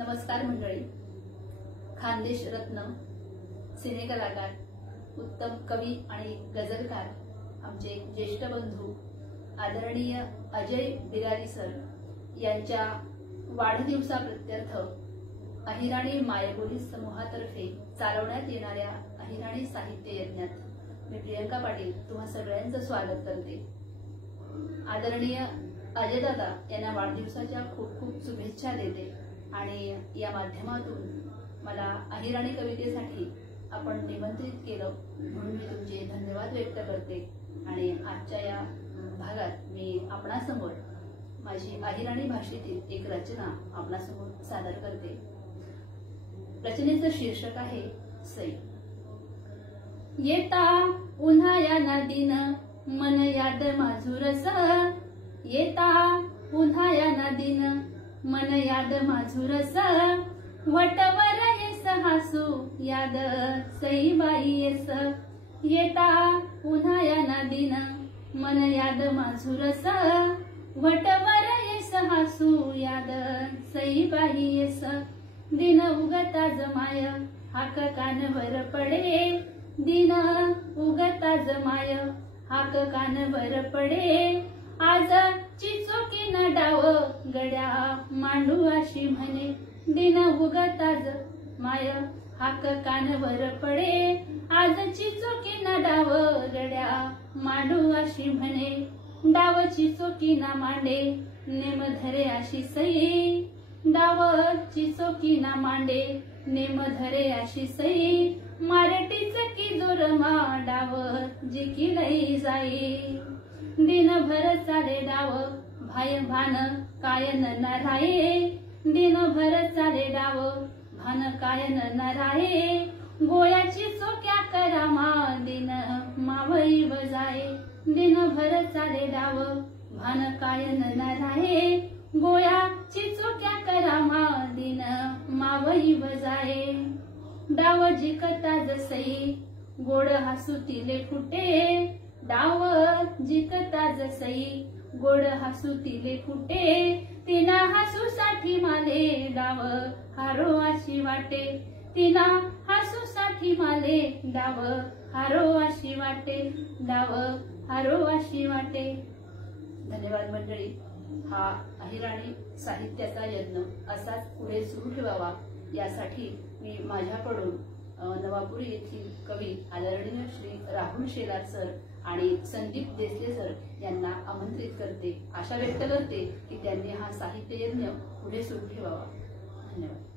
नमस्कार मंडळी. खानदेश रत्न, सिनेकलाकार, उत्तम कवी आणि गझलकार आमचे ज्येष्ठ बंधू आदरणीय अजय बिरारी सर यांच्या वाढदिवसाप्रीत्यर्थ अहिराणी मायबोली समूहातर्फे चालवण्यात येणाऱ्या अहिराणी साहित्य यज्ञात मी प्रियंका पाटील तुम्हा सगळ्यांचं स्वागत करते. आदरणीय अजयदादा यांना वाढदिवसाच्या खूप खूप शुभेच्छा देते आणि या माध्यमातून मला अहिराणी कवितेसाठी आपण निमंत्रित केलं म्हणून मी तुमचे धन्यवाद व्यक्त करते. आणि आजच्या या भागात मी आपणासमोर माझी अहिराणी भाषेतील एक रचना आपणासमोर सादर करते. रचनेचं शीर्षक आहे सई. येता उन्हाळ्या नदीनं मन याद माझुरस, येता उन्हाळ्या नदीनं मन याद माझुरस, वटवर येस हासू याद सईबाई येस. येता उन्हाळ्या नदीनं मन याद माझुरस, वटवर येस हासू याद सईबाई येस. दिन उगता जमाय हाक कानवर पडे, दिन उगता जमाय हाक कानवर पडे. आज चिचोकी न डाव गड्या मांडू अशी म्हणे, दिन उगता जमाय हाक कानवर पडे. आज चिचोकी न डाव गड्या मांडू अशी म्हणे, डाव चिचोकी ना मांडे नेम धरे अशी सई. डाव चिचोकी ना मांडे नेम धरे अशी सई. मारटीच की जोर मा डाव जिकी लई जाई. दिनभर चाले डाव भाय भान कायन न राये, दिनभर चाले डाव भान कायन न राये. गोयाची चोक्या करामा दिन मावई बजाये, दिनभर चाले डाव भान कायन न राये. गोयाची चोक्या करामा दिन मावई बजाये. डाव जिकता जसई गोड हसू तिले फुटे, डाव जिकता जसई गोड हसू तिले फुटे. तिना हसू साठी माले डाव हारो अशी वाटे, तिना हसू साठी माले डाव हारो अशी वाटे, डाव हारो अशी वाटे. धन्यवाद मंडळी. हा अहिराणी साहित्याचा यज्ञ असाच पुढे सुरू ठेवावा यासाठी मी माझ्याकडून नवापूर येथील कवी आदरणीय श्री राहुल शेलार सर आणि संदीप देसले सर यांना आमंत्रित करते. आशा व्यक्त करते की त्यांनी हा साहित्य यज्ञ पुढे सुरू ठेवावा. धन्यवाद.